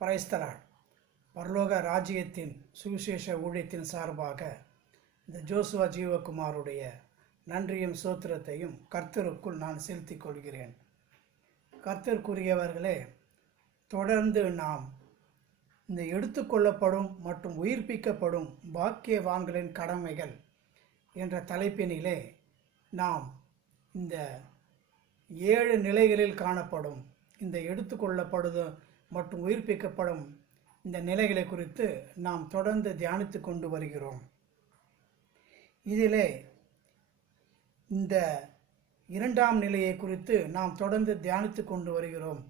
Praise the Lord. பரலோக ராஜ்யத்தின் சுவிசேஷ ஊழியத்தின் சார்பாக இந்த ஜோசுவா ஜீவகுமாருடைய நன்றியும் சோத்திரத்தையும் கர்த்தருக்குள் நான் செலுத்திக் கொள்கிறேன். கர்த்தருக்குரியவர்களே, தொடர்ந்து நாம் இந்த எடுத்துக்கொள்ளப்படும் மற்றும் உயிர்ப்பிக்கப்படும் பாக்கியவான்களின் கடமைகள் என்ற தலைப்பினிலே நாம் இந்த 7 நிலைகளில் காணப்படும் இந்த எடுத்துக்கொள்ளப்படுது மற்றும் உயிர்ப்பிக்கப்படும் இந்த நிலைகளை குறித்து நாம் தொடர்ந்து தியானித்து கொண்டு வருகிறோம். இதிலே இந்த 2ஆம் நிலையை குறித்து நாம் தொடர்ந்து தியானித்து கொண்டு வருகிறோம்.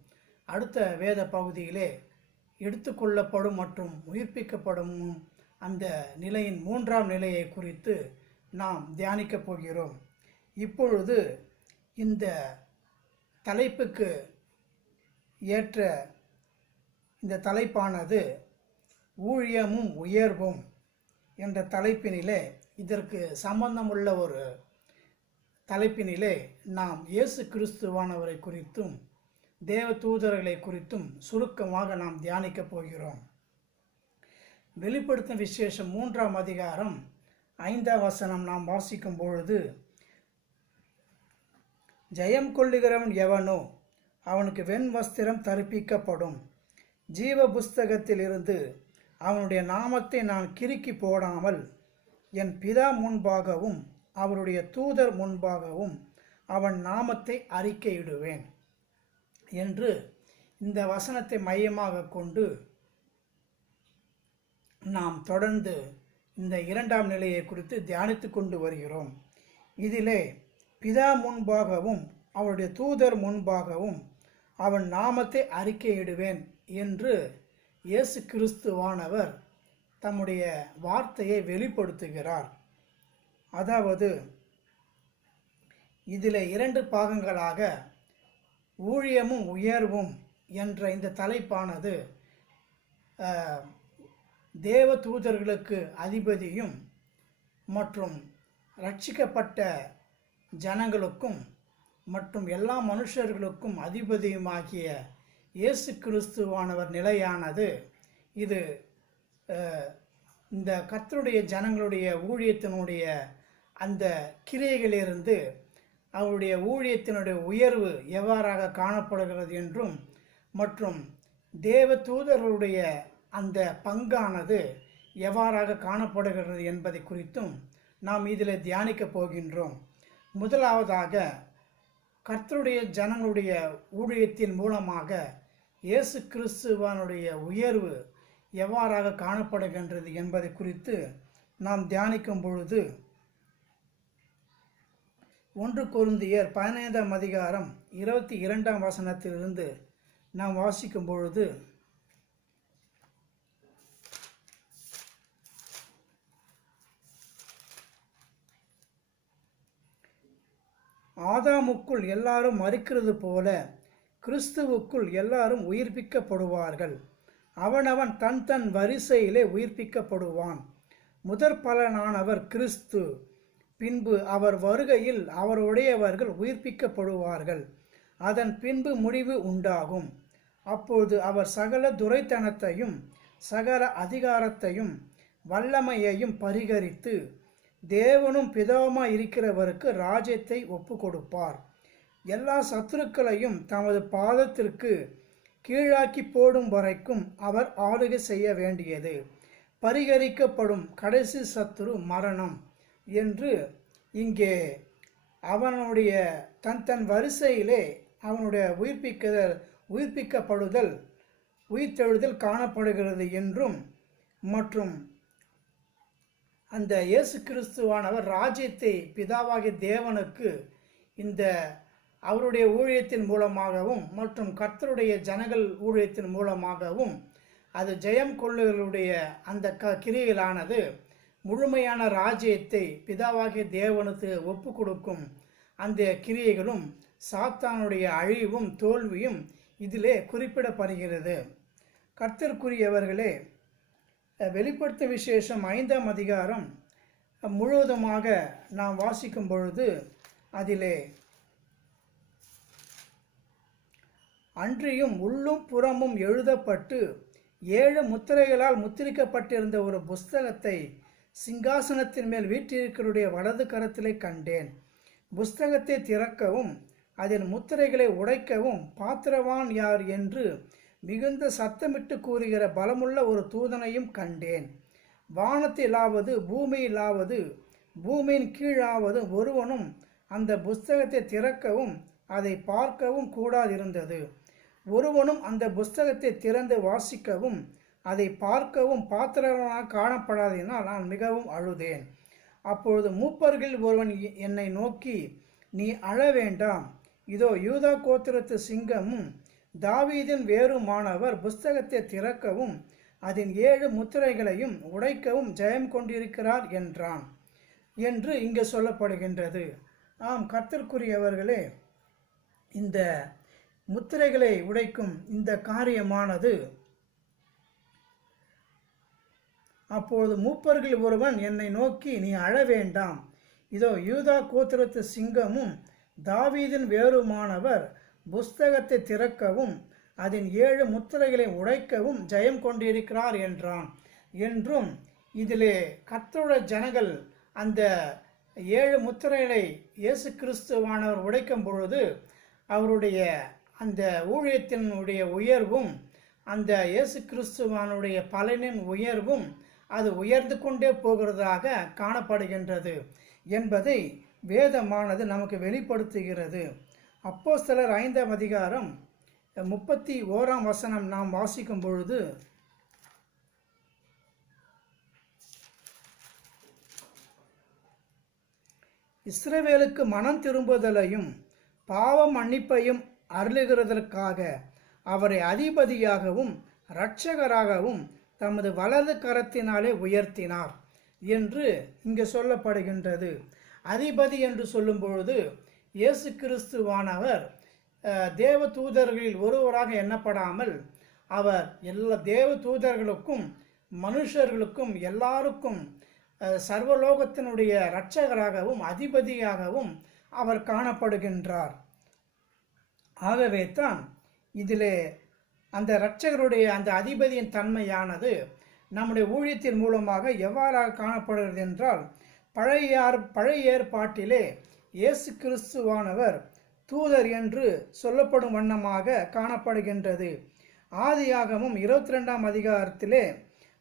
அடுத்த வேத பகுதியிலே எடுத்துக்கொள்ளப்படும் மற்றும் உயிர்ப்பிக்கப்படும் அந்த நிலையின் 3ஆம் நிலையை குறித்து நாம் தியானிக்கப் போகிறோம். இப்பொழுது இந்த தலைப்புக்கு ஏற்ற இந்த தலைப்பானது ஊழியமும் உயர்வும் என்ற தலைப்பினிலே, இதற்கு சம்பந்தமுள்ள ஒரு தலைப்பினிலே நாம் இயேசு கிறிஸ்துவானவரை குறித்தும் தேவ தூதர்களை குறித்தும் சுருக்கமாக நாம் தியானிக்கப் போகிறோம். வெளிப்படுத்தும் விசேஷம் 3ஆம் அதிகாரம் 5ஆம் வசனம் நாம் வாசிக்கும் பொழுது, ஜெயம் கொள்ளுகிறவன் எவனோ அவனுக்கு வெண் வஸ்திரம் தரிப்பிக்கப்படும், ஜீவ புஸ்தகத்தில் இருந்து அவனுடைய நாமத்தை நான் கிறுக்கி போடாமல் என் பிதா முன்பாகவும் அவருடைய தூதர் முன்பாகவும் அவன் நாமத்தை அறிக்கையிடுவேன் என்று இந்த வசனத்தை மையமாக கொண்டு நாம் தொடர்ந்து இந்த 2ஆம் நிலையை குறித்து தியானித்து கொண்டு வருகிறோம். இதிலே பிதா முன்பாகவும் அவருடைய தூதர் முன்பாகவும் அவன் நாமத்தை அறிக்கையிடுவேன் என்று இயேசு கிறிஸ்துவானவர் தம்முடைய வார்த்தையை வெளிப்படுத்துகிறார். அதாவது இதில் 2 பாகங்களாக ஊழியமும் உயர்வும் என்ற இந்த தலைப்பானது தேவ தூதர்களுக்கு அதிபதியும் மற்றும் ரட்சிக்கப்பட்ட ஜனங்களுக்கும் மற்றும் எல்லா மனுஷர்களுக்கும் அதிபதியுமாகிய இயேசு கிறிஸ்துவானவர் நிலையானது. இது இந்த கர்த்தருடைய ஜனங்களுடைய ஊழியத்தினுடைய அந்த கிரியைகளிலிருந்து அவருடைய ஊழியத்தினுடைய உயர்வு எவ்வாறாக காணப்படுகிறது என்றும் மற்றும் தேவ தூதர்களுடைய அந்த பங்கானது எவ்வாறாக காணப்படுகிறது என்பதை குறித்தும் நாம் இதில் தியானிக்கப் போகின்றோம். முதலாவதாக கர்த்தருடைய ஜனங்களுடைய ஊழியத்தின் மூலமாக இயேசு கிறிஸ்துவானுடைய உயர்வு எவ்வாறாக காணப்படுகின்றது என்பதை குறித்து நாம் தியானிக்கும் பொழுது 1 கொரிந்தியர் 15ஆம் அதிகாரம் 22ஆம் வசனத்திலிருந்து நாம் வாசிக்கும் பொழுது, ஆதாமுக்குள் எல்லாரும் மரிக்கிறது போல கிறிஸ்துவுக்குள் எல்லாரும் உயிர்ப்பிக்கப்படுவார்கள். அவனவன் தன் தன் வரிசையிலே உயிர்ப்பிக்கப்படுவான். முதற் பலனானவர் கிறிஸ்து, பின்பு அவர் வருகையில் அவருடையவர்கள் உயிர்ப்பிக்கப்படுவார்கள். அதன் பின்பு முடிவு உண்டாகும். அப்பொழுது அவர் சகல துரைத்தனத்தையும் சகல அதிகாரத்தையும் வல்லமையையும் பரிகரித்து தேவனும் பிதாவுமாய் இருக்கிறவருக்கு ராஜ்யத்தை ஒப்பு கொடுப்பார். எல்லா சத்துருக்களையும் தமது பாதத்திற்கு கீழாக்கி போடும் வரைக்கும் அவர் ஆளுகை செய்ய வேண்டியது. பரிகரிக்கப்படும் கடைசி சத்துரு மரணம் என்று இங்கே அவனுடைய தன் வரிசையிலே அவனுடைய உயிர்ப்பிக்கப்படுதல் உயிர்த்தெழுதல் காணப்படுகிறது என்றும் மற்றும் அந்த இயேசு கிறிஸ்துவானவர் ராஜ்யத்தை பிதாவாகிய தேவனுக்கு இந்த அவருடைய ஊழியத்தின் மூலமாகவும் மற்றும் கர்த்தருடைய ஜனங்கள் ஊழியத்தின் மூலமாகவும் அது ஜெயம் கொள்ளுகளுடைய அந்த கிரியைகளானது முழுமையான ராஜ்யத்தை பிதாவாகிய தேவனுக்கு ஒப்பு கொடுக்கும் அந்த கிரியைகளும் சாத்தானுடைய அழிவும் தோல்வியும் இதிலே குறிப்பிடப்படுகிறது. கர்த்தருக்குரியவர்களே, வெளிப்படுத்தும் விசேஷம் 5ஆம் அதிகாரம் முழுவதுமாக நாம் வாசிக்கும் பொழுது அதிலே அன்றியும் உள்ளும் புறமும் எழுதப்பட்டு 7 முத்திரைகளால் முத்திரிக்கப்பட்டிருந்த ஒரு புஸ்தகத்தை சிங்காசனத்தின் மேல் வீற்றிருக்கிறவருடைய வலது கரத்திலே கண்டேன். புஸ்தகத்தை திறக்கவும் அதன் முத்திரைகளை உடைக்கவும் பாத்திரவான் யார் என்று மிகுந்த சத்தமிட்டு கூறுகிற பலமுள்ள ஒரு தூதனையும் கண்டேன். வானத்திலாவது பூமியிலாவது பூமியின் கீழாவது ஒருவனும் அந்த புஸ்தகத்தை திறக்கவும் அதை பார்க்கவும் கூடாதிருந்தது. ஒருவனும் அந்த புஸ்தகத்தை திறந்து வாசிக்கவும் அதை பார்க்கவும் பாத்திரமாக காணப்படாததினால் நான் மிகவும் அழுதேன். அப்பொழுது மூப்பர்களில் ஒருவன் என்னை நோக்கி, நீ அழ வேண்டாம், இதோ யூதா கோத்திரத்து சிங்கமும் தாவீதின் வேறுமானவர் புஸ்தகத்தை திறக்கவும் அதன் 7 முத்திரைகளையும் உடைக்கவும் ஜெயம் கொண்டிருக்கிறார் என்றான் என்று இங்கே சொல்லப்படுகின்றது. ஆம், கர்த்தருக்குரியவர்களே, இந்த முத்திரைகளை உடைக்கும் இந்த காரியமானது, அப்போது மூப்பர்கள் ஒருவன் என்னை நோக்கி, நீ அழ வேண்டாம், இதோ யூதா கோத்திரத்து சிங்கமும் தாவீதின் வேறுமானவர் புஸ்தகத்தை திறக்கவும் அதன் 7 முத்திரைகளை உடைக்கவும் ஜெயம் கொண்டிருக்கிறார் என்றான். என்றும் இதிலே கர்த்தருடைய ஜனங்கள் அந்த 7 முத்திரைகளை இயேசு கிறிஸ்துவானவர் உடைக்கும் பொழுது அவருடைய அந்த ஊழியத்தினுடைய உயர்வும் அந்த இயேசு கிறிஸ்துவானுடைய பலனின் உயர்வும் அது உயர்ந்து கொண்டே போகிறதாக காணப்படுகின்றது என்பதை வேதமானது நமக்கு வெளிப்படுத்துகிறது. அப்போஸ்தலர் 5ஆம் அதிகாரம் 31ஆம் வசனம் நாம் வாசிக்கும் பொழுது, இஸ்ரவேலுக்கு மனம் திரும்புதலையும் பாவம் மன்னிப்பையும் அருளுகிறதற்காக அவரை அதிபதியாகவும் இரட்சகராகவும் தமது வலது கரத்தினாலே உயர்த்தினார் என்று இங்கு சொல்லப்படுகின்றது. அதிபதி என்று சொல்லும் பொழுது இயேசு கிறிஸ்துவானவர் தேவ தூதர்களில் ஒருவராக எண்ணப்படாமல் அவர் எல்லா தேவ தூதர்களுக்கும் மனுஷர்களுக்கும் எல்லாருக்கும் சர்வலோகத்தினுடைய இரட்சகராகவும் அதிபதியாகவும் அவர் காணப்படுகின்றார். ஆகவே தான் இதிலே அந்த இரட்சகருடைய அந்த அதிபதியின் தன்மையானது நம்முடைய ஊழியத்தின் மூலமாக எவ்வாறாக காணப்படுகிறது என்றால், பழைய ஏற்பாட்டிலே இயேசு கிறிஸ்துவானவர் தூதர் என்று சொல்லப்படும் வண்ணமாக காணப்படுகின்றது. ஆதியாகமம் 22ஆம் அதிகாரத்திலே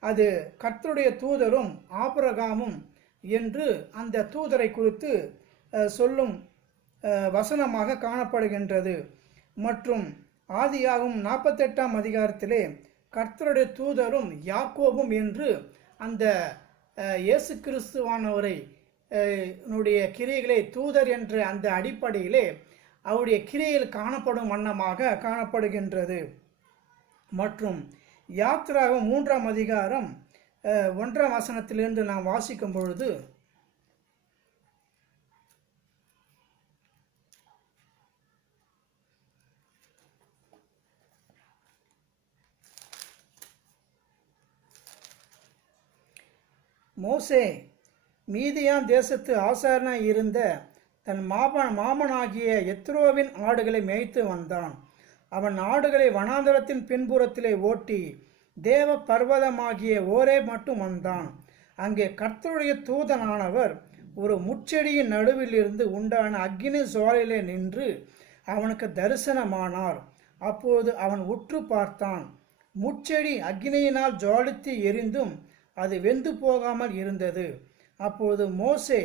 அது கர்த்தருடைய தூதரும் ஆபிரகாமும் என்று அந்த தூதரை குறித்து சொல்லும் வசனமாக காணப்படுகின்றது. மற்றும் ஆதியாகமம் 48ஆம் அதிகாரத்திலே கர்த்தருடைய தூதரும் யாக்கோபும் என்று அந்த இயேசு கிறிஸ்துவானவரை கிரியைகளை தூதர் என்ற அந்த அடிப்படையிலே அவருடைய கிரியையில் காணப்படும் வண்ணமாக காணப்படுகின்றது. மற்றும் யாத்திராகமம் 3ஆம் அதிகாரம் 1ஆம் வசனத்திலிருந்து நாம் வாசிக்கும் பொழுது, மோசே மீதியான் தேசத்து ஆசாரனாய் இருந்த தன் மாமனாகிய எத்ரோவின் ஆடுகளை மேய்த்து வந்தான். அவன் ஆடுகளை வனாந்தரத்தின் பின்புறத்திலே ஓட்டி தேவ பர்வதமாகிய ஓரே மட்டும் வந்தான். அங்கே கர்த்தருடைய தூதனானவர் ஒரு முட்செடியின் நடுவிலிருந்து உண்டான அக்கினி ஜுவாலையிலே நின்று அவனுக்கு தரிசனமானார். அப்போது அவன் உற்று பார்த்தான். முட்செடி அக்கினியினால் ஜுவாலித்து எரிந்தும் அது வெந்து போகாமல் இருந்தது. அப்போது மோசே,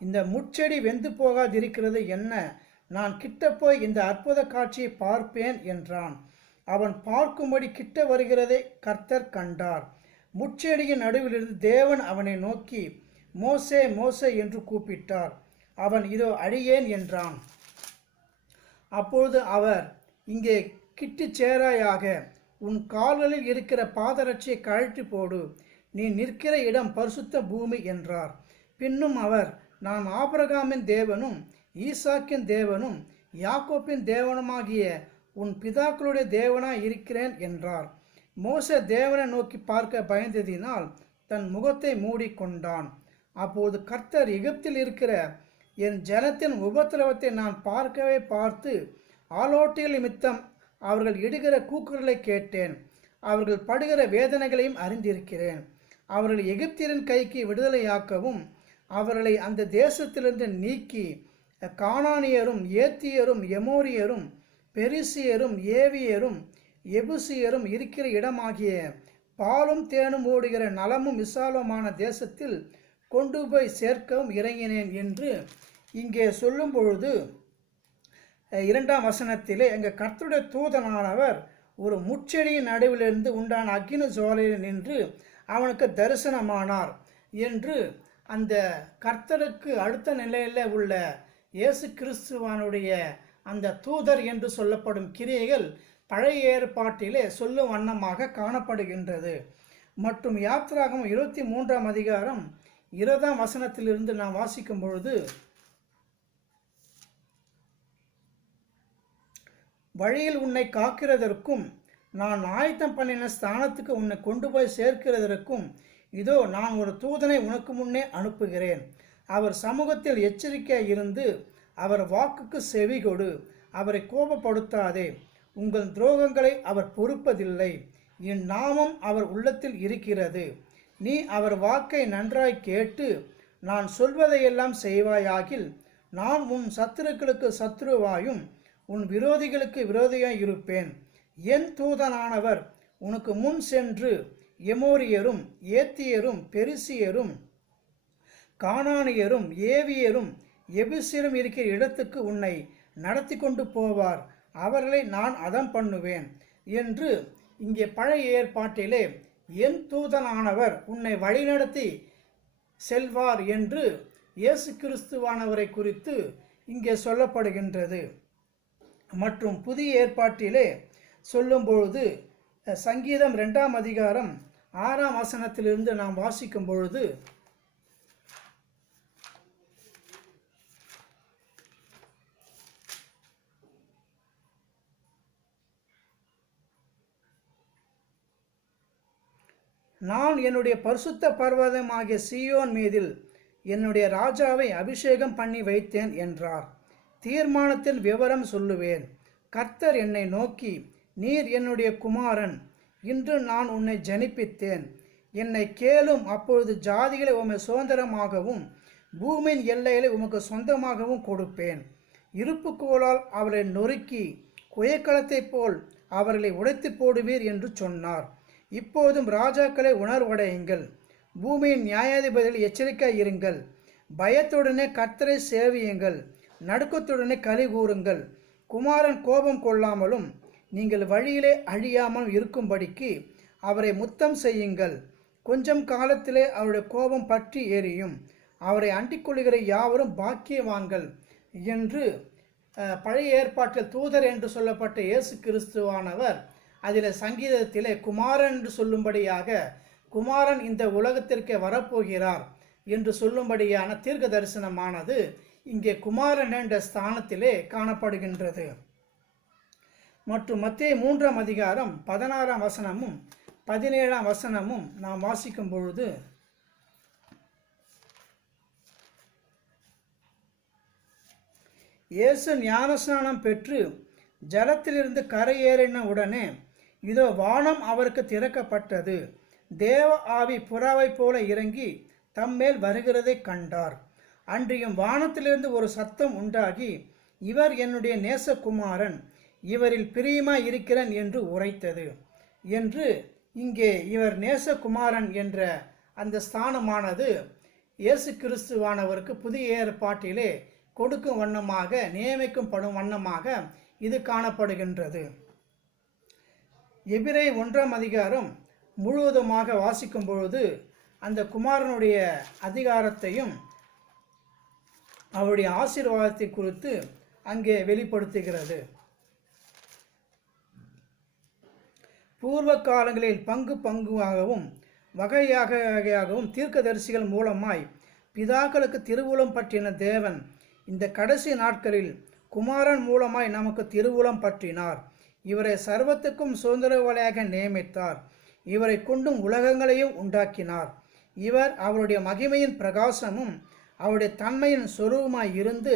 இந்த முட்செடி வெந்து போகாதிருக்கிறது என்ன? நான் கிட்ட போய் இந்த அற்புத காட்சியை பார்ப்பேன் என்றான். அவன் பார்க்கும்படி கிட்ட வருகிறதை கர்த்தர் கண்டார். முட்செடியின் நடுவிலிருந்து தேவன் அவனை நோக்கி, மோசே மோசே என்று கூப்பிட்டார். அவன், இதோ அடியேன் என்றான். அப்பொழுது அவர், இங்கே கிட்டு சேராயாக, உன் கால்களில் இருக்கிற பாதரட்சியை கழற்றி போடு, நீ நிற்கிற இடம் பரிசுத்த பூமி என்றார். பின்னும் அவர், நான் ஆபிரகாமின் தேவனும் ஈசாக்கின் தேவனும் யாக்கோப்பின் தேவனுமாகிய உன் பிதாக்களுடைய தேவனாய் இருக்கிறேன் என்றார். மோசே தேவனை நோக்கி பார்க்க பயந்ததினால் தன் முகத்தை மூடிக்கொண்டான். அப்போது கர்த்தர், எகிப்தில் இருக்கிற என் ஜனத்தின் உபத்திரவத்தை நான் பார்த்து ஆலோட்டிகள் நிமித்தம் அவர்கள் இடுகிற கூக்குரலை கேட்டேன். அவர்கள் படுகிற வேதனைகளையும் அறிந்திருக்கிறேன். அவர்களை எகிப்தியரின் கைக்கு விடுதலையாக்கவும் அவர்களை அந்த தேசத்திலிருந்து நீக்கி கானானியரும் ஏத்தியரும் எமோரியரும் பெரிசியரும் ஏவியரும் எபுசியரும் இருக்கிற இடமாகிய பாலும் தேனும் ஓடுகிற நலமும் விசாலமான தேசத்தில் கொண்டு போய் சேர்க்கவும் இறங்கினேன் என்று இங்கே சொல்லும் பொழுது 2ஆம் வசனத்திலே எங்கள் கர்த்தருடைய தூதனானவர் ஒரு முச்செடியின் நடுவிலிருந்து உண்டான அக்கினி ஜுவாலையில் நின்று அவனுக்கு தரிசனமானார் என்று அந்த கர்த்தருக்கு அடுத்த நிலையில் உள்ள இயேசு கிறிஸ்துவானுடைய அந்த தூதர் என்று சொல்லப்படும் கிரியைகள் பழைய ஏற்பாட்டிலே சொல்லும் வண்ணமாக காணப்படுகின்றது. மற்றும் யாத்திராகமம் 23ஆம் அதிகாரம் 20ஆம் வசனத்திலிருந்து நாம் வாசிக்கும் பொழுது, வழியில் உன்னை காக்கிறதற்கும் நான் ஆயத்தம் பண்ணின ஸ்தானத்துக்கு உன்னை கொண்டு போய் சேர்க்கிறதற்கும் இதோ நான் ஒரு தூதனை உனக்கு முன்னே அனுப்புகிறேன். அவர் சமூகத்தில் எச்சரிக்கையாக இருந்து அவர் வாக்குக்கு செவி கொடு. அவரை கோபப்படுத்தாதே. உங்கள் துரோகங்களை அவர் பொறுப்பதில்லை. என் நாமம் அவர் உள்ளத்தில் இருக்கிறது. நீ அவர் வாக்கை நன்றாய் கேட்டு நான் சொல்வதையெல்லாம் செய்வாயாகில் நான் உன் சத்துருக்களுக்கு சத்துருவாயும் உன் விரோதிகளுக்கு விரோதியாய் இருப்பேன். என் தூதனானவர் உனக்கு முன் சென்று எமோரியரும் ஏத்தியரும் பெரிசியரும் கானானியரும் ஏவியரும் எபுசியரும் இருக்கிற இடத்துக்கு உன்னை நடத்தி கொண்டு போவார். அவர்களை நான் அதம் பண்ணுவேன் என்று இங்கே பழைய ஏற்பாட்டிலே என் தூதனானவர் உன்னை வழிநடத்தி செல்வார் என்று இயேசு கிறிஸ்துவானவரை குறித்து இங்கே சொல்லப்படுகின்றது. மற்றும் புதிய ஏற்பாட்டிலே சொல்லும்பொழுது சங்கீதம் 2ஆம் அதிகாரம் 6ஆம் வசனத்திலிருந்து நாம் வாசிக்கும் பொழுது, நான் என்னுடைய பரிசுத்த பர்வதமாகிய சீயோன் மீதில் என்னுடைய ராஜாவை அபிஷேகம் பண்ணி வைத்தேன் என்றார். தீர்மானத்தின் விவரம் சொல்லுவேன். கர்த்தர் என்னை நோக்கி, நீர் என்னுடைய குமாரன், இன்று நான் உன்னை ஜனிப்பித்தேன். என்னை கேளும், அப்பொழுது ஜாதிகளை உம்மை சுதந்திரமாகவும் பூமியின் எல்லைகளை உமக்கு சொந்தமாகவும் கொடுப்பேன். இருப்புக்கோளால் அவரை நொறுக்கி குயக்களத்தைப் போல் அவர்களை உடைத்து போடுவீர் என்று சொன்னார். இப்போதும் ராஜாக்களை உணர்வடையுங்கள், பூமியின் நியாயாதிபதிகள் எச்சரிக்கையாக இருங்கள். பயத்துடனே கர்த்தரை சேவியுங்கள், நடுக்கத்துடனே களி கூறுங்கள். குமாரன் கோபம் கொள்ளாமலும் நீங்கள் வழியிலே அழியாமல் இருக்கும்படிக்கு அவரை முத்தம் செய்யுங்கள். கொஞ்சம் காலத்திலே அவருடைய கோபம் பற்றி எரியும். அவரை அண்டிக்கொள்கிற யாவரும் பாக்கியவான்கள் என்று பழைய ஏற்பாட்டில் தூதர் என்று சொல்லப்பட்ட இயேசு கிறிஸ்துவானவர் அதில் சங்கீதத்திலே குமாரன் என்று சொல்லும்படியாக குமாரன் இந்த உலகத்திற்கே வரப்போகிறார் என்று சொல்லும்படியான தீர்க்க தரிசனமானது இங்கே குமாரன் என்ற ஸ்தானத்திலே காணப்படுகின்றது. மற்றும் மத்தேயு 3ஆம் அதிகாரம் 16ஆம் வசனமும் 17ஆம் வசனமும் நாம் வாசிக்கும் பொழுது, இயேசு ஞானஸ்நானம் பெற்று ஜலத்திலிருந்து கரையேறின உடனே இதோ வானம் அவருக்கு திறக்கப்பட்டது. தேவ ஆவி புறாவை போல இறங்கி தம்மேல் வருகிறதை கண்டார். அன்றியும் வானத்திலிருந்து ஒரு சத்தம் உண்டாகி, இவர் என்னுடைய நேசகுமாரன், இவரில் பிரியமாய் இருக்கிறேன் என்று உரைத்தது என்று இங்கே இவர் நேசகுமாரன் என்ற அந்த ஸ்தானமானது இயேசு கிறிஸ்துவானவருக்கு புதிய ஏற்பாட்டிலே கொடுக்கும் வண்ணமாக நியமிக்கும் படும் வண்ணமாக இது காணப்படுகின்றது. எபிரேய 1ஆம் அதிகாரம் முழுவதுமாக வாசிக்கும் பொழுது அந்த குமாரனுடைய அதிகாரத்தையும் அவருடைய ஆசீர்வாதத்தை குறித்து அங்கே வெளிப்படுத்துகிறது. பூர்வ காலங்களில் பங்குவாகவும் வகையாகவும் தீர்க்கதரிசிகள் மூலமாய் பிதாக்களுக்கு திருவுளம் பற்றின தேவன் இந்த கடைசி நாட்களில் குமாரன் மூலமாய் நமக்கு திருவுளம் பற்றினார். இவரை சர்வத்துக்கும் சுதந்திரவாளியாக நியமித்தார். இவரை கொண்டும் உலகங்களையும் உண்டாக்கினார். இவர் அவருடைய மகிமையின் பிரகாசமும் அவருடைய தன்மையின் சொரூபமாய் இருந்து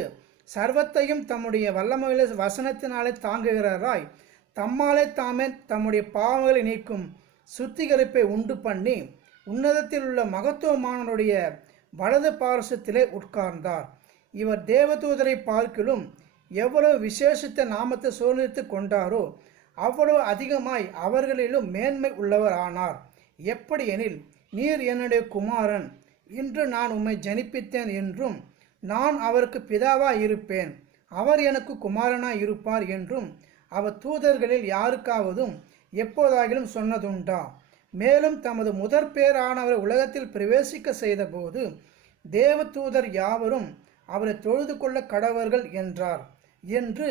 சர்வத்தையும் தம்முடைய வல்லமையில வசனத்தினாலே தாங்குகிறாராய் தம்மாலே தாமே தம்முடைய பாவங்களை நீக்கும் சுத்திகரிப்பை உண்டு பண்ணி உன்னதத்தில் உள்ள மகத்துவமானவருடைய வலது பாரசத்திலே உட்கார்ந்தார். இவர் தேவதூதரை பார்க்கிலும் எவ்வளவு விசேஷித்த நாமத்தை சோதித்து கொண்டாரோ அவ்வளவு அதிகமாய் அவர்களிலும் மேன்மை உள்ளவர் ஆனார். எப்படியெனில், நீர் என்னுடைய குமாரன், இன்று நான் உம்மை ஜனிப்பித்தேன் என்றும், நான் அவருக்கு பிதாவாய் இருப்பேன், அவர் எனக்கு குமாரனாய் இருப்பார் என்றும் அவர் தூதர்களில் யாருக்காவதும் எப்போதாகிலும் சொன்னதுண்டா? மேலும் தமது முதற் பேரானவரை உலகத்தில் பிரவேசிக்க செய்தபோது தேவ தூதர் யாவரும் அவரை தொழுது கொள்ள கடவர்கள் என்றார் என்று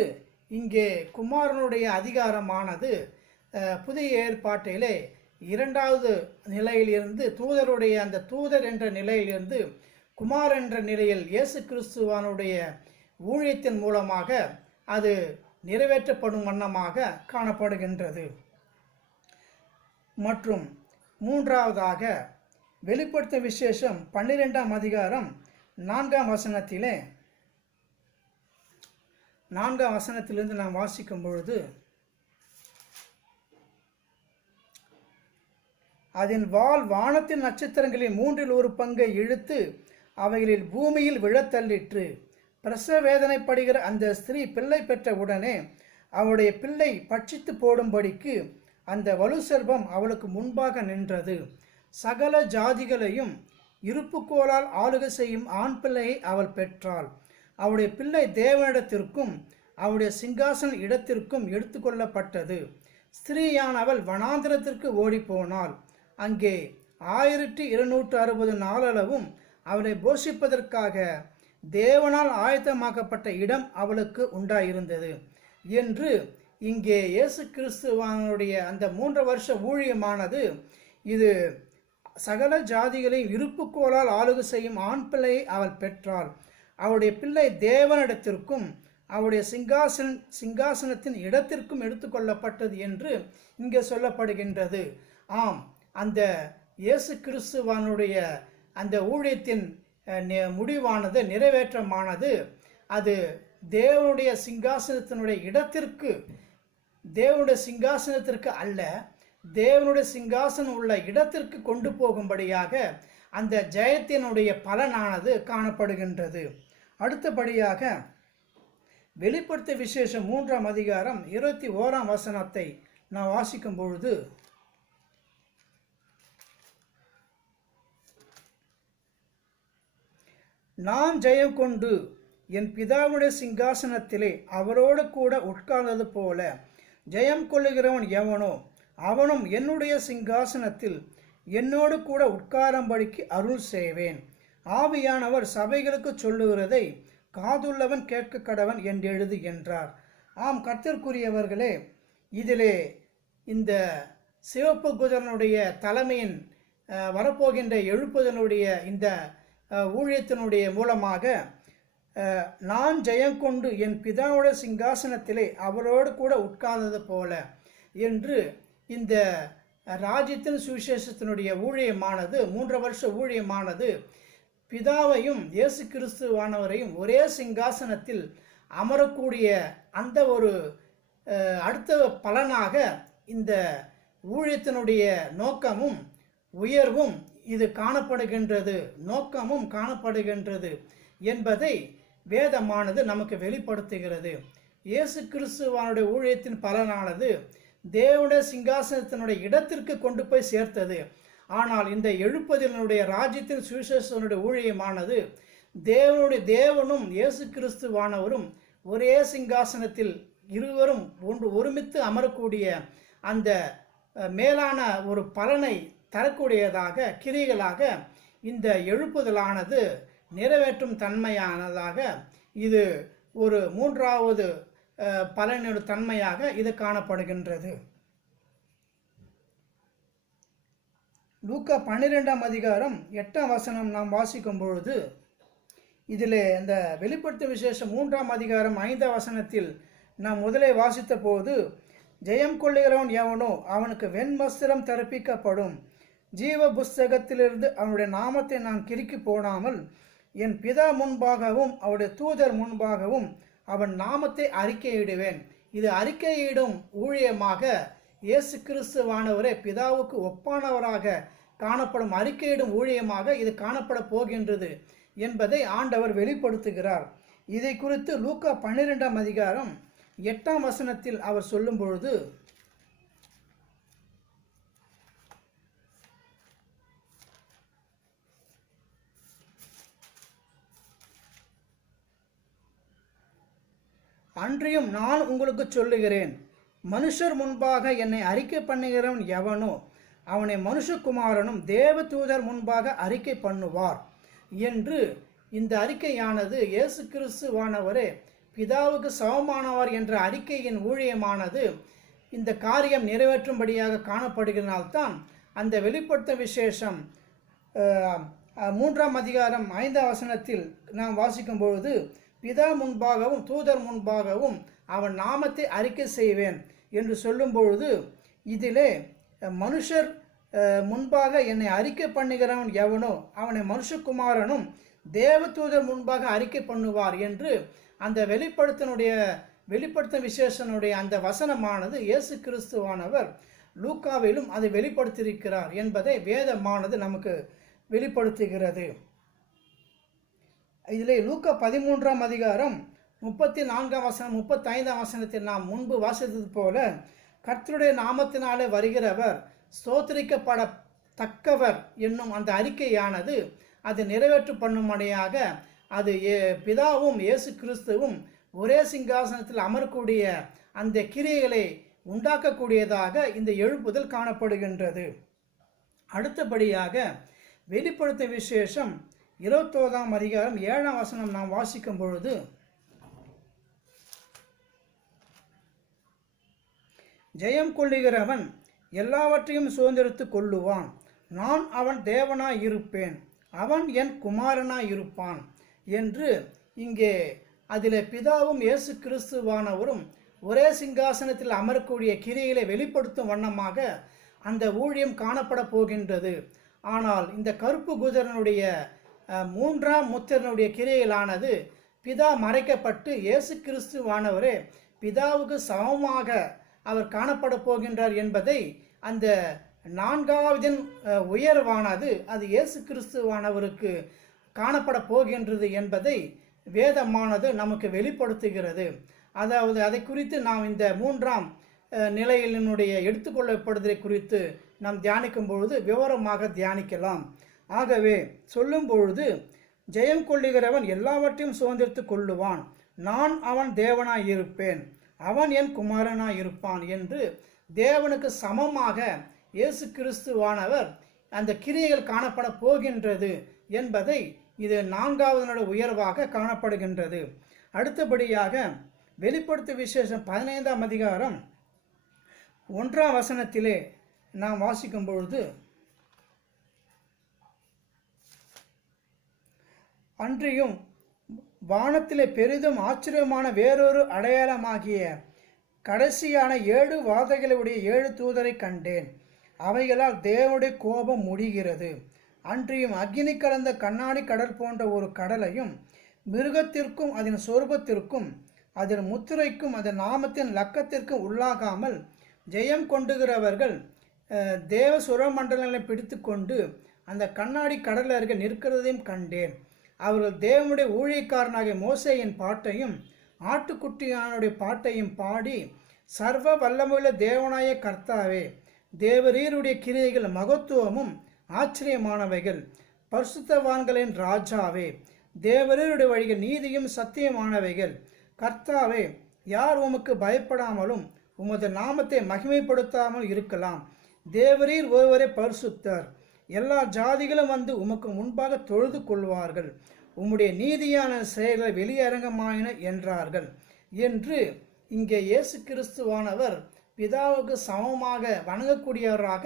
இங்கே குமாரனுடைய அதிகாரமானது புதிய ஏற்பாட்டிலே இரண்டாவது நிலையிலிருந்து தூதருடைய அந்த தூதர் என்ற நிலையிலிருந்து குமார் என்ற நிலையில் இயேசு கிறிஸ்துவானுடைய ஊழியத்தின் மூலமாக அது நிறைவேற்றப்படும் வண்ணமாக காணப்படுகின்றது. மற்றும் மூன்றாவதாக வெளிப்படுத்தும் விசேஷம் 12ஆம் அதிகாரம் 4ஆம் வசனத்திலே 4ஆம் வசனத்திலிருந்து நாம் வாசிக்கும் பொழுது, அதன் வால் வானத்தின் நட்சத்திரங்களில் 1/3 இழுத்து அவைகளில் பூமியில் விழத்தள்ளிற்று. பிரசவ வேதனைப்படுகிற அந்த ஸ்திரீ பிள்ளை பெற்ற உடனே அவளுடைய பிள்ளை பட்சித்து போடும்படிக்கு அந்த வலுசர்பம் அவளுக்கு முன்பாக நின்றது. சகல ஜாதிகளையும் இருப்புக்கோளால் ஆளுகை செய்யும் ஆண் பிள்ளையை அவள் பெற்றாள். அவளுடைய பிள்ளை தேவனிடத்திற்கும் அவளுடைய சிங்காசன இடத்திற்கும் எடுத்துக்கொள்ளப்பட்டது. ஸ்திரீயானவள் வனாந்திரத்திற்கு ஓடிப்போனாள். அங்கே 1260 நாளளவும் அவளை போஷிப்பதற்காக தேவனால் ஆயத்தமாக்கப்பட்ட இடம் அவளுக்கு உண்டாயிருந்தது என்று இங்கே இயேசு கிறிஸ்துவானுடைய அந்த 3 வருஷ ஊழியமானது இது சகல ஜாதிகளையும் இருப்புக்கோளால் ஆளுகை செய்யும் ஆண் பிள்ளையை அவள் பெற்றாள். அவளுடைய பிள்ளை தேவனிடத்திற்கும் அவருடைய சிங்காசனத்தின் இடத்திற்கும் எடுத்துக்கொள்ளப்பட்டது என்று இங்கே சொல்லப்படுகின்றது. ஆம், அந்த இயேசு கிறிஸ்துவானுடைய அந்த ஊழியத்தின் முடிவானது நிறைவேற்றமானது அது தேவனுடைய சிங்காசனத்தினுடைய இடத்திற்கு, தேவனுடைய சிங்காசனத்திற்கு அல்ல, தேவனுடைய சிங்காசனம் உள்ள இடத்திற்கு கொண்டு போகும்படியாக அந்த ஜெயத்தினுடைய பலனானது காணப்படுகின்றது. அடுத்தபடியாக வெளிப்படுத்த விசேஷம் 3ஆம் அதிகாரம் 21ஆம் வசனத்தை நான் வாசிக்கும் பொழுது, நான் ஜெயம் கொண்டு என் பிதாவுடைய சிங்காசனத்திலே அவரோடு கூட உட்கார்ந்தது போல ஜெயம் கொள்ளுகிறவன் எவனோ அவனும் என்னுடைய சிங்காசனத்தில் என்னோடு கூட உட்காரும்படிக்கு அருள் செய்வேன். ஆவியானவர் சபைகளுக்கு சொல்லுகிறதை காதுள்ளவன் கேட்க கடவன் என்றெழுது என்றார். ஆம், கர்த்தருக்குரியவர்களே, இதிலே இந்த சிவப்பு குதிரனுடைய தலைமையின் வரப்போகின்ற எழுப்புதனுடைய இந்த ஊழியத்தினுடைய மூலமாக நான் ஜெயம் கொண்டு என் பிதாவுடைய சிங்காசனத்திலே அவரோடு கூட உட்கார்ந்தது போல என்று இந்த ராஜ்யத்தின் சுவிசேஷத்தினுடைய ஊழியமானது 3 வருஷ ஊழியமானது பிதாவையும் இயேசு கிறிஸ்துவானவரையும் ஒரே சிங்காசனத்தில் அமரக்கூடிய அந்த ஒரு அடுத்த பலனாக இந்த ஊழியத்தினுடைய நோக்கமும் உயர்வும் இது காணப்படுகின்றது, நோக்கமும் காணப்படுகின்றது என்பதை வேதமானது நமக்கு வெளிப்படுத்துகிறது. இயேசு கிறிஸ்துவானுடைய ஊழியத்தின் பலனானது தேவனுடைய சிங்காசனத்தினுடைய இடத்திற்கு கொண்டு போய் சேர்த்தது. ஆனால் இந்த எழுப்புதலினுடைய ராஜ்யத்தின் சுவிசேஷனுடைய ஊழியமானது தேவனும் இயேசு கிறிஸ்துவானவரும் ஒரே சிங்காசனத்தில் இருவரும் ஒருமித்து அமரக்கூடிய அந்த மேலான ஒரு பலனை தரக்கூடியதாக கிரிகளாக இந்த எழுப்புதலானது நிறைவேற்றும் தன்மையானதாக இது ஒரு 3வது பலனோட தன்மையாக இது காணப்படுகின்றது. லூக்கா 12ஆம் அதிகாரம் 8ஆம் வசனம் நாம் வாசிக்கும் பொழுது இதில் இந்த வெளிப்படுத்த விசேஷம் 3ஆம் அதிகாரம் 5ஆம் வசனத்தில் நாம் முதலே வாசித்த போது, ஜெயம் கொள்ளுகிறவன் எவனோ அவனுக்கு வெண்வஸ்திரம் தரிப்பிக்கப்படும், ஜீவ புஸ்தகத்திலிருந்து அவனுடைய நாமத்தை நான் கிறுக்கி போடாமல் என் பிதா முன்பாகவும் அவருடைய தூதர் முன்பாகவும் அவன் நாமத்தை அறிக்கையிடுவேன் இது அறிக்கையிடும் ஊழியமாக இயேசு கிறிஸ்துவானவரே பிதாவுக்கு ஒப்பானவராக காணப்படும் அறிக்கையிடும் ஊழியமாக இது காணப்பட போகின்றது என்பதை ஆண்டவர் வெளிப்படுத்துகிறார். இதை குறித்து லூக்கா 12ஆம் அதிகாரம் 8ஆம் வசனத்தில் அவர் சொல்லும் பொழுது, அன்றியும் நான் உங்களுக்கு சொல்லுகிறேன், மனுஷர் முன்பாக என்னை அறிக்கை பண்ணுகிறவன் எவனோ அவனை மனுஷகுமாரனும் தேவதூதர் முன்பாக அறிக்கை பண்ணுவார் என்று இந்த அறிக்கையானது இயேசு கிறிஸ்துவானவரே பிதாவுக்கு சமமானவர் என்ற அறிக்கையின் ஊழியமானது இந்த காரியம் நிறைவேற்றும்படியாக காணப்படுகிறனால்தான் அந்த வெளிப்படுத்த விசேஷம் 3ஆம் அதிகாரம் 5ஆம் வசனத்தில் நாம் வாசிக்கும் பொழுது, பிதா முன்பாகவும் தூதர் முன்பாகவும் அவன் நாமத்தை அறிக்கை செய்வேன் என்று சொல்லும் பொழுது, இதிலே மனுஷர் முன்பாக என்னை அறிக்கை பண்ணுகிறவன் எவனோ அவனை மனுஷகுமாரனும் தேவதூதர் முன்பாக அறிக்கை பண்ணுவார் என்று அந்த வெளிப்படுத்தும் விசேஷனுடைய அந்த வசனமானது இயேசு கிறிஸ்துவானவர் லூக்காவிலும் அதை வெளிப்படுத்தியிருக்கிறார் என்பதை வேதமானது நமக்கு வெளிப்படுத்துகிறது. இதிலே லூக்கா 13ஆம் அதிகாரம் 34ஆம் வசனம் 35ஆம் வசனத்தில் நாம் முன்பு வாசித்தது போல, கர்த்தருடைய நாமத்தினாலே வருகிறவர் ஸ்தோத்திரிக்கப்படத்தக்கவர் என்னும் அந்த அறிக்கையானது அது நிறைவேற்று பண்ணும்படியாக அது பிதாவும் இயேசு கிறிஸ்துவும் ஒரே சிங்காசனத்தில் அமரக்கூடிய அந்த கிரியைகளை உண்டாக்கக்கூடியதாக இந்த எழுப்புதல் காணப்படுகின்றது. அடுத்தபடியாக வெளிப்படுத்த விசேஷம் 21ஆம் அதிகாரம் 7ஆம் வசனம் நாம் வாசிக்கும் பொழுது, ஜெயம் கொள்ளுகிறவன் எல்லாவற்றையும் சுதந்திரித்து கொள்ளுவான், நான் அவன் தேவனாய் இருப்பேன், அவன் என் குமாரனாய் இருப்பான் என்று இங்கே அதில் பிதாவும் இயேசு கிறிஸ்துவானவரும் ஒரே சிங்காசனத்தில் அமரக்கூடிய கிரியைகளை வெளிப்படுத்தும் வண்ணமாக அந்த ஊழியம் காணப்பட போகின்றது. ஆனால் இந்த கருப்பு குதிரனுடைய 3ஆம் முத்திரனுடைய கிரியைகளானது பிதா மறைக்கப்பட்டு இயேசு கிறிஸ்துவானவரே பிதாவுக்கு சமமாக அவர் காணப்பட போகின்றார் என்பதை அந்த 4ஆவதின் உயர்வானது அது இயேசு கிறிஸ்துவானவருக்கு காணப்பட போகின்றது என்பதை வேதமானது நமக்கு வெளிப்படுத்துகிறது. அதாவது அதை குறித்து நாம் இந்த 3ஆம் நிலையினுடைய எடுத்துக்கொள்ளப்படுவதை குறித்து நாம் தியானிக்கும் பொழுது விவரமாக தியானிக்கலாம். ஆகவே சொல்லும் பொழுது, ஜெயம் கொள்ளுகிறவன் எல்லாவற்றையும் சுதந்திரித்து கொள்ளுவான், நான் அவன் தேவனாய் இருப்பேன், அவன் என் குமாரனாய் இருப்பான் என்று தேவனுக்கு சமமாக இயேசு கிறிஸ்துவானவர் அந்த கிரியைகள் காணப்பட போகின்றது என்பதை இது 4ஆவது உயர்வாக காணப்படுகின்றது. அடுத்தபடியாக வெளிப்படுத்த விசேஷம் 15ஆம் அதிகாரம் 1ஆம் வசனத்திலே நாம் வாசிக்கும் பொழுது, அன்றியும் வானத்திலே பெரிதும் ஆச்சரியமான வேறொரு அடையாளமாகிய கடைசியான 7 வாதைகளுடைய 7 தூதரை கண்டேன். அவைகளால் தேவனுடைய கோபம் முடிகிறது. அன்றியும் அக்கினி கலந்த கண்ணாடி கடல் போன்ற ஒரு கடலையும் மிருகத்திற்கும் அதன் சொரூபத்திற்கும் அதன் முத்திரைக்கும் அதன் நாமத்தின் லக்கத்திற்கும் உள்ளாகாமல் ஜெயம் கொண்டுகிறவர்கள் தேவ சுரமண்டலங்களை பிடித்து கொண்டு அந்த கண்ணாடி கடல் அருகே நிற்கிறதையும் கண்டேன். அவர்கள் தேவனுடைய ஊழியக்காரனாகிய மோசேயின் பாட்டையும் ஆட்டுக்குட்டியானுடைய பாட்டையும் பாடி, சர்வ வல்லமையுள்ள தேவனாய கர்த்தாவே, தேவரீருடைய கிரியைகள் மகத்துவமும் ஆச்சரியமானவைகள், பரிசுத்தவான்களின் ராஜாவே, தேவரீருடைய வழிகள் நீதியும் சத்தியமானவைகள், கர்த்தாவே, யார் உமக்கு பயப்படாமலும் உமது நாமத்தை மகிமைப்படுத்தாமல் இருக்கலாம்? தேவரீர் ஒருவரே பரிசுத்தர், எல்லா ஜாதிகளும் வந்து உமக்கு முன்பாக தொழுது கொள்வார்கள், உம்முடைய நீதியான செயல்கள் வெளியரங்கமாயின என்றார்கள் என்று இங்கே இயேசு கிறிஸ்துவானவர் பிதாவுக்கு சமமாக வணங்கக்கூடியவராக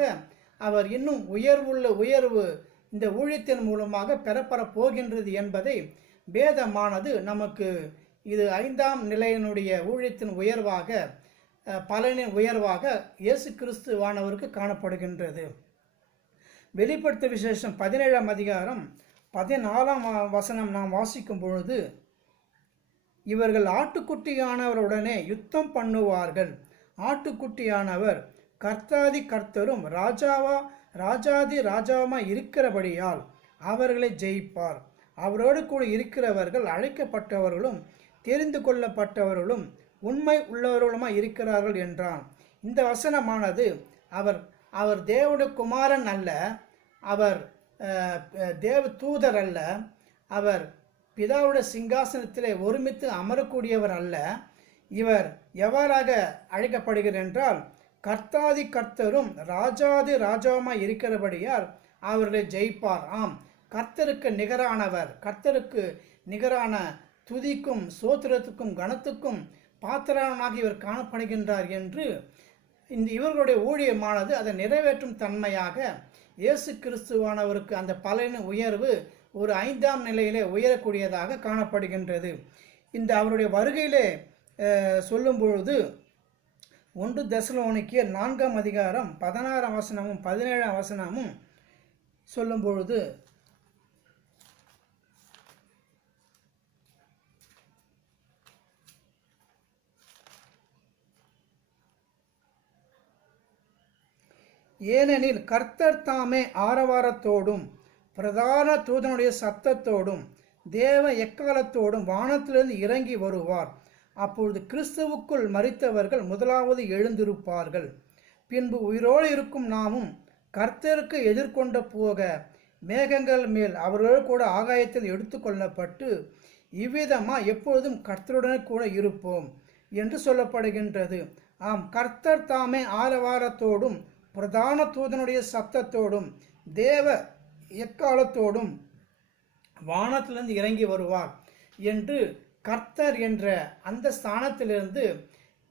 அவர் இன்னும் உயர்வு இந்த ஊழியத்தின் மூலமாக பெறப்பட போகின்றது என்பதை வேதமானது நமக்கு இது 5ஆம் நிலையினுடைய ஊழியத்தின் உயர்வாக பலனின் உயர்வாக இயேசு கிறிஸ்துவானவருக்கு காணப்படுகின்றது. வெளிப்படுத்த விசேஷம் 17ஆம் அதிகாரம் 14ஆம் வசனம் நாம் வாசிக்கும் பொழுது, இவர்கள் ஆட்டுக்குட்டியானவருடனே யுத்தம் பண்ணுவார்கள். ஆட்டுக்குட்டியானவர் கர்த்தாதி கர்த்தரும் ராஜாதி ராஜாவுமாய் இருக்கிறபடியால் அவர்களை ஜெயிப்பார். அவரோடு கூட இருக்கிறவர்கள் அழைக்கப்பட்டவர்களும் தெரிந்து கொள்ளப்பட்டவர்களும் உண்மை உள்ளவர்களுமாய் இருக்கிறார்கள் என்றான். இந்த வசனமானது அவர் தேவனுடைய குமாரன் அல்ல, அவர் தேவ தூதர் அல்ல, அவர் பிதாவுடைய சிங்காசனத்திலே ஒருமித்து அமரக்கூடியவர் அல்ல. இவர் எவ்வாறாக அழைக்கப்படுகிறார் என்றால், கர்த்தாதி கர்த்தரும் ராஜாதி ராஜாவுமாய் இருக்கிறபடியால் அவர்களை ஜெயிப்பார். ஆம், கர்த்தருக்கு நிகரானவர், கர்த்தருக்கு நிகரான துதிக்கும் சோத்திரத்துக்கும் கனத்துக்கும் பாத்திரனாக இவர் காணப்படுகின்றார் என்று இவர்களுடைய ஊழியமானது அதை நிறைவேற்றும் தன்மையாக இயேசு கிறிஸ்துவானவருக்கு அந்த பலனின் உயர்வு ஒரு 5ஆம் நிலையிலே உயரக்கூடியதாக காணப்படுகின்றது. இந்த அவருடைய வருகையிலே சொல்லும் பொழுது 1 தெசலோனிக்கேயர் 4ஆம் அதிகாரம் 16ஆம் வசனமும் 17ஆம் வசனமும் சொல்லும் பொழுது, ஏனெனில் கர்த்தர் தாமே ஆரவாரத்தோடும் பிரதான தூதனுடைய சத்தத்தோடும் தேவ எக்காலத்தோடும் வானத்திலிருந்து இறங்கி வருவார். அப்பொழுது கிறிஸ்துவுக்குள் மரித்தவர்கள் முதலாவது எழுந்திருப்பார்கள். பின்பு உயிரோடு இருக்கும் நாமும் கர்த்தருக்கு எதிர்கொண்டு போக மேகங்கள் மேல் அவர்களோடு கூட ஆகாயத்தில் எடுத்துக்கொள்ளப்பட்டு இவ்விதமாக எப்பொழுதும் கர்த்தருடன் கூட இருப்போம் என்று சொல்லப்படுகின்றது. ஆம், கர்த்தர் தாமே ஆரவாரத்தோடும் பிரதான தூதனுடைய சத்தத்தோடும் தேவ எக்காலத்தோடும் வானத்திலிருந்து இறங்கி வருவார் என்று கர்த்தர் என்ற அந்த ஸ்தானத்திலிருந்து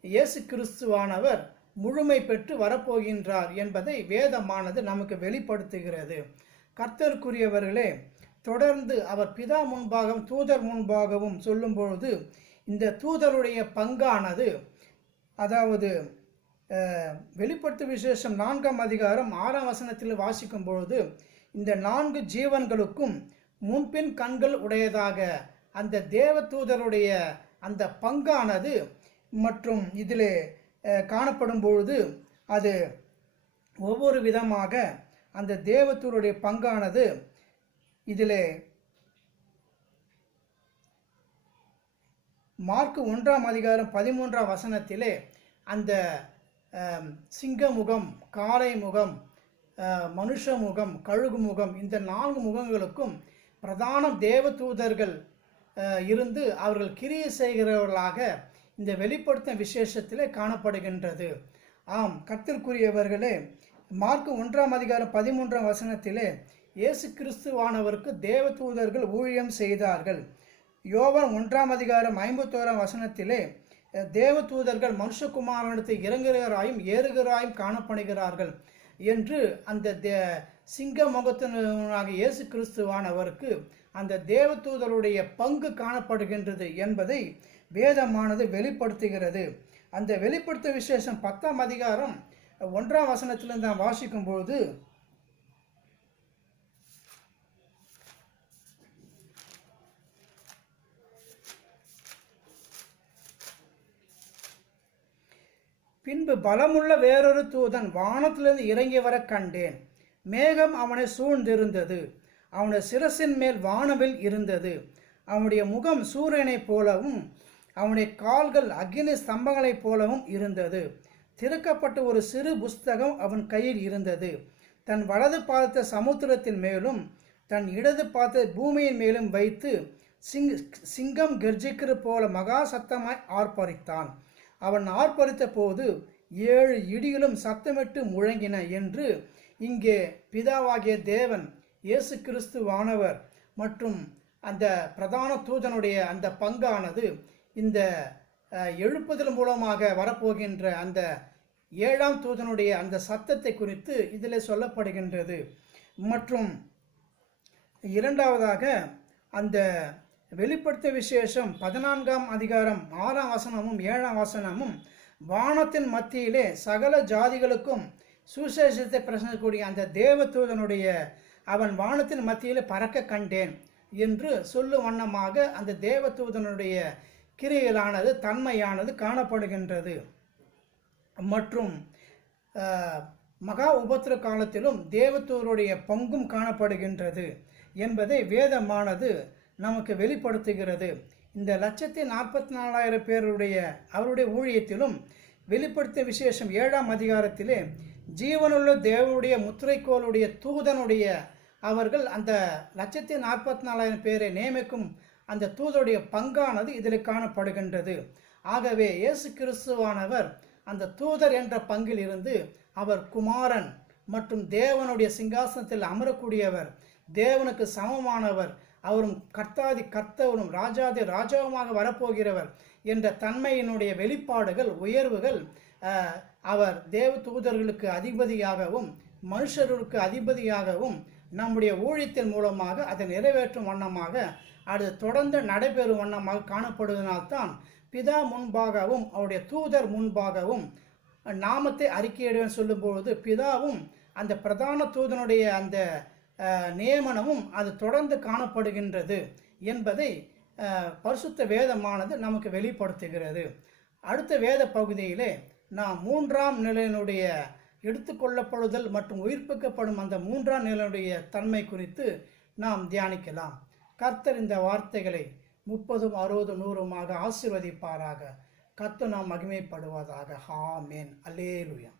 இயேசு கிறிஸ்துவானவர் முழுமை பெற்று வரப்போகின்றார் என்பதை வேதமானது நமக்கு வெளிப்படுத்துகிறது. கர்த்தருக்குரியவர்களே, தொடர்ந்து அவர் பிதா முன்பாகவும் தூதர் முன்பாகவும் சொல்லும் பொழுது இந்த தூதருடைய பங்கானது, அதாவது வெளிப்படுத்து விசேஷம் 4ஆம் அதிகாரம் 6ஆம் வசனத்தில் வாசிக்கும் பொழுது, இந்த 4 ஜீவன்களுக்கும் முன்பின் கண்கள் உடையதாக அந்த தேவ தூதருடைய அந்த பங்கானது மற்றும் இதிலே காணப்படும் பொழுது அது ஒவ்வொரு விதமாக அந்த தேவதூதருடைய பங்கானது இதிலே மார்க் 1ஆம் அதிகாரம் 13ஆம் வசனத்திலே அந்த சிங்க முகம், காளை முகம், மனுஷ முகம், கழுகு முகம், இந்த 4 முகங்களுக்கும் பிரதான தேவ தூதர்கள் இருந்து அவர்கள் கிரியை செய்கிறவர்களாக இந்த வெளிப்படுத்தும் விசேஷத்திலே காணப்படுகின்றது. ஆம், கர்த்தருக்குரியவர்களே, மார்க் 1ஆம் அதிகாரம் 13ஆம் வசனத்திலே இயேசு கிறிஸ்துவானவருக்கு தேவ தூதர்கள் ஊழியம் செய்தார்கள். யோவான் 1ஆம் அதிகாரம் 51ஆம் வசனத்திலே தேவ தூதர்கள் மனுஷகுமாரனிடத்தை இறங்குகிறாயும் ஏறுகிறாயும் காணப்படுகிறார்கள் என்று அந்த சிங்க முகத்தினாக இயேசு கிறிஸ்துவானவருக்கு அந்த தேவ தூதருடைய பங்கு காணப்படுகின்றது என்பதை வேதமானது வெளிப்படுத்துகிறது. அந்த வெளிப்படுத்த விசேஷம் 10ஆம் அதிகாரம் 1ஆம் வசனத்திலிருந்து நாம் வாசிக்கும் பொழுது, பின்பு பலமுள்ள வேறொரு தூதன் வானத்திலிருந்து இறங்கி வர கண்டேன். மேகம் அவனை சூழ்ந்திருந்தது. அவனுடைய சிரசின் மேல் வானவில் இருந்தது. அவனுடைய முகம் சூரியனைப் போலவும் அவனுடைய கால்கள் அக்கினி ஸ்தம்பங்களைப் போலவும் இருந்தது. திறக்கப்பட்ட ஒரு சிறு புஸ்தகம் அவன் கையில் இருந்தது. தன் வலது பாதத்தை சமுத்திரத்தின் மேலும் தன் இடது பாதத்தை பூமியின் மேலும் வைத்து சிங்கம் கர்ஜிக்கிற போல மகா சத்தமாய் ஆர்ப்பரித்தான். அவன் ஆர்ப்பரித்த போது 7 இடிகளும் சத்தமிட்டு முழங்கின என்று இங்கே பிதாவாகிய தேவன், இயேசு கிறிஸ்துவானவர் மற்றும் அந்த பிரதான தூதனுடைய அந்த பங்கானது இந்த எழுப்புதல் மூலமாக வரப்போகின்ற அந்த 7ஆம் தூதனுடைய அந்த சத்தத்தை குறித்து இதில் சொல்லப்படுகின்றது. மற்றும் இரண்டாவதாக அந்த வெளிப்படுத்த விசேஷம் 14ஆம் அதிகாரம் 6ஆம் வசனமும் 7ஆம் வசனமும் வானத்தின் மத்தியிலே சகல ஜாதிகளுக்கும் சுசேஷத்தை பிரசங்கக்கூடிய அந்த தேவதூதனுடைய அவன் வானத்தின் மத்தியிலே பறக்க கண்டேன் என்று சொல்லும் வண்ணமாக அந்த தேவதூதனுடைய கிரியைகளானது தன்மையானது காணப்படுகின்றது. மற்றும் மகா உபத்திர காலத்திலும் தேவதூதருடைய பங்கும் காணப்படுகின்றது என்பதை வேதமானது நமக்கு வெளிப்படுத்துகிறது. இந்த 1,44,000 பேருடைய அவருடைய ஊழியத்திலும் வெளிப்படுத்திய விசேஷம் 7ஆம் அதிகாரத்திலே ஜீவனுள்ள தேவனுடைய முத்திரைக்கோளுடைய தூதனுடைய அவர்கள் அந்த 1,44,000 பேரை நியமிக்கும் அந்த தூதருடைய பங்கானது இதில் காணப்படுகின்றது. ஆகவே இயேசு கிறிஸ்துவானவர் அந்த தூதர் என்ற பங்கில் இருந்து அவர் குமாரன் மற்றும் தேவனுடைய சிங்காசனத்தில் அமரக்கூடியவர், தேவனுக்கு சமமானவர், அவரும் கர்த்தாதி கர்த்தவரும் ராஜாதி ராஜாவுமாக வரப்போகிறவர் என்ற தன்மையினுடைய வெளிப்பாடுகள் உயர்வுகள் அவர் தேவ தூதர்களுக்கு அதிபதியாகவும் மனுஷர்களுக்கு அதிபதியாகவும் நம்முடைய ஊழியத்தின் மூலமாக அதை நிறைவேற்றும் வண்ணமாக அது தொடர்ந்து நடைபெறும் வண்ணமாக காணப்படுவதனால்தான் பிதா முன்பாகவும் அவருடைய தூதர் முன்பாகவும் நாமத்தை அறிக்கையிடுவேன் சொல்லும்பொழுது பிதாவும் அந்த பிரதான தூதனுடைய அந்த நியமனமும் அது தொடர்ந்து காணப்படுகின்றது என்பதை பரிசுத்த வேதமானது நமக்கு வெளிப்படுத்துகிறது. அடுத்த வேத பகுதியிலே நாம் 3ஆம் நிலையினுடைய எடுத்துக்கொள்ளப்படுதல் மற்றும் உயிர்ப்பிக்கப்படும் அந்த 3ஆம் நிலையினுடைய தன்மை குறித்து நாம் தியானிக்கலாம். கர்த்தர் இந்த வார்த்தைகளை 30, 60, 100 ஆசீர்வதிப்பாராக. கர்த்தர் நாம் மகிமைப்படுவதாக. ஆமென். அல்லேலூயா.